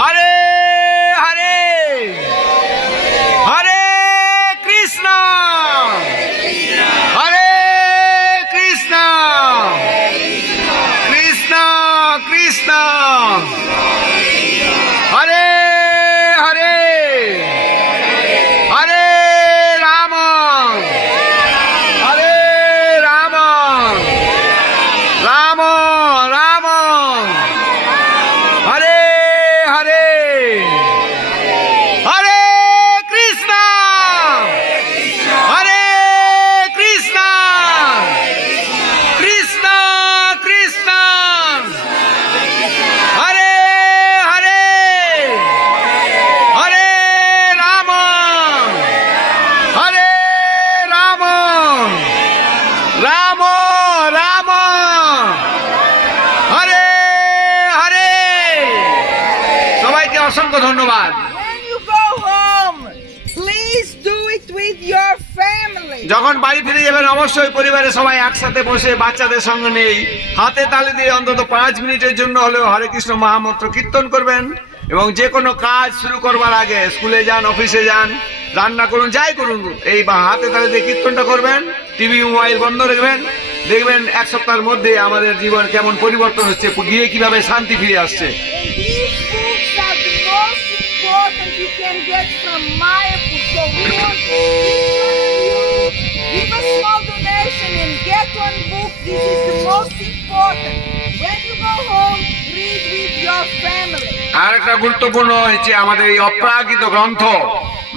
হরে হরে হরে কৃষ্ণ হরে কৃষ্ণ কৃষ্ণ কৃষ্ণ হরে হরে হরে রাম হরে রাম রাম রাম হরে হরে হরে কৃষ্ণ হরে কৃষ্ণ কৃষ্ণ কৃষ্ণ হরে হরে হরে রাম হরে রাম রাম রাম হরে হরে সবাইকে অসংখ্য ধন্যবাদ। When you go home, please do it with your family. যখন বাড়ি ফিরে যাবেন অবশ্যই পরিবারের সবাই একসাথে বসে বাচ্চাদের সঙ্গে নেই হাতে তালি দিয়ে অন্তত 5 মিনিটের জন্য হলেও হরে কৃষ্ণ মহামন্ত্র কীর্তন করবেন এবং যে কোনো কাজ শুরু করবার আগে স্কুলে যান অফিসে যান রান্না করুন যাই করুন এই হাতে তালি দিয়ে কীর্তনটা করবেন। টিভি মোবাইল বন্ধ রাখবেন, দেখবেন এক সপ্তাহের মধ্যে আমাদের জীবন কেমন পরিবর্তন হচ্ছে, গিয়ে কিভাবে শান্তি ফিরে আসছে। These books are the most important you can get from Mayapur. So we want each one of you give a small donation and get one book. This is the most important. When you go home, read with your family. আর একটা গুরুত্বপূর্ণ হচ্ছে আমাদের এই অপ্রাকৃত গ্রন্থ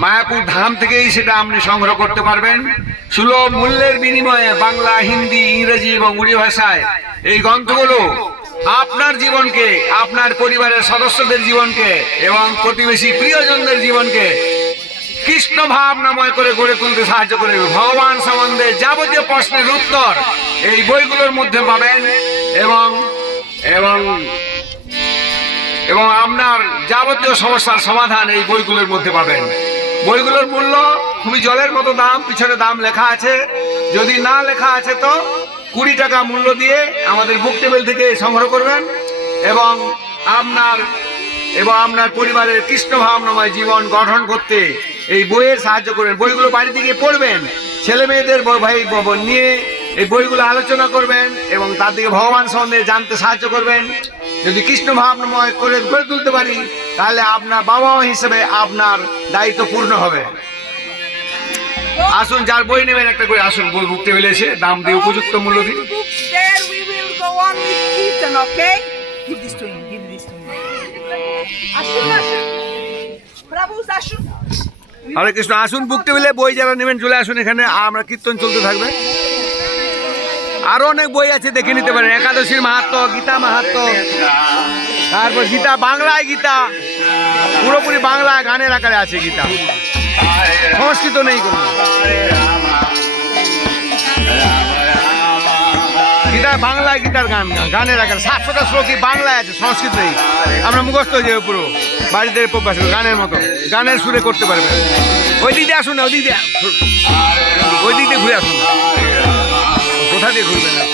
মায়াপুর ধাম থেকেই সেটা আপনি সংগ্রহ করতে পারবেন সুলভ মূল্যের বিনিময়ে। বাংলা, হিন্দি, ইংরেজি এবং উড়িয়া ভাষায় এই গ্রন্থগুলো আপনার জীবনকে, আপনার পরিবারের সদস্যদের জীবনকে এবং প্রতিবেশী প্রিয়জনদের জীবনকে কৃষ্ণ ভাবনাময় করে গড়ে তুলতে সাহায্য করবে। ভগবান সম্বন্ধে যাবতীয় প্রশ্নের উত্তর এই বইগুলোর মধ্যে পাবেন এবং এবং এবং আপনার যাবতীয় সমস্যার সমাধান এই বইগুলোর মধ্যে পাবেন। বইগুলোর মূল্য খুবই জলের মতো দাম, পিছনে দাম লেখা আছে। যদি না লেখা আছে তো 20 টাকা মূল্য দিয়ে আমাদের বুক টেবিল থেকে সংগ্রহ করবেন এবং আপনার পরিবারের কৃষ্ণ ভাবনাময় জীবন গঠন করতে এই বইয়ের সাহায্য করবেন। বইগুলো বাড়িতে গিয়ে পড়বেন, ছেলে মেয়েদের ভাই নিয়ে এই বইগুলো আলোচনা করবেন এবং তার দিকে ভগবান সম্বন্ধে জানতে সাহায্য করবেন। যদি কৃষ্ণ ভাবনাময় করে গড়ে তুলতে পারি তাহলে আপনার বাবা মা হিসেবে আপনার দায়িত্ব পূর্ণ হবে। আসুন, যার বই নেবেন একটা করে আসুন, বই বুক টেবিলে এসে দাম দিয়ে উপযুক্ত মূল্য দিন। Books there, we will go on with Kirtan, okay? Give this to him, give this to him. Ashun, Ashun. Prabhu, Ashun. হরে কৃষ্ণ, আসুন বুক টেবিলে বই যারা নেবেন চলে আসুন এখানে, আমরা কীর্তন চলতে থাকবে। আরো অনেক বই আছে দেখে নিতে পারেন, একাদশীর মাহাত্ম্য, গীতা মাহাত্ম্য, তারপর গীতা বাংলায়, গীতা পুরোপুরি বাংলায় গানের আকারে আছে গীতা, সংস্কৃত নেই কোনো। গীতা বাংলায়, গীতার গানের আকারে 700টা শ্লোকই বাংলায় আছে, সংস্কৃত নেই। আমরা মুখস্থ হয়ে যাবে পুরো বাড়িতে গানের মতো, গানের সুরে করতে পারবেন। ওই দিক দিয়ে আসুন না, ওই দিক দিয়ে ঘুরে আসুন, কোথা দিয়ে ঘুরবেন না।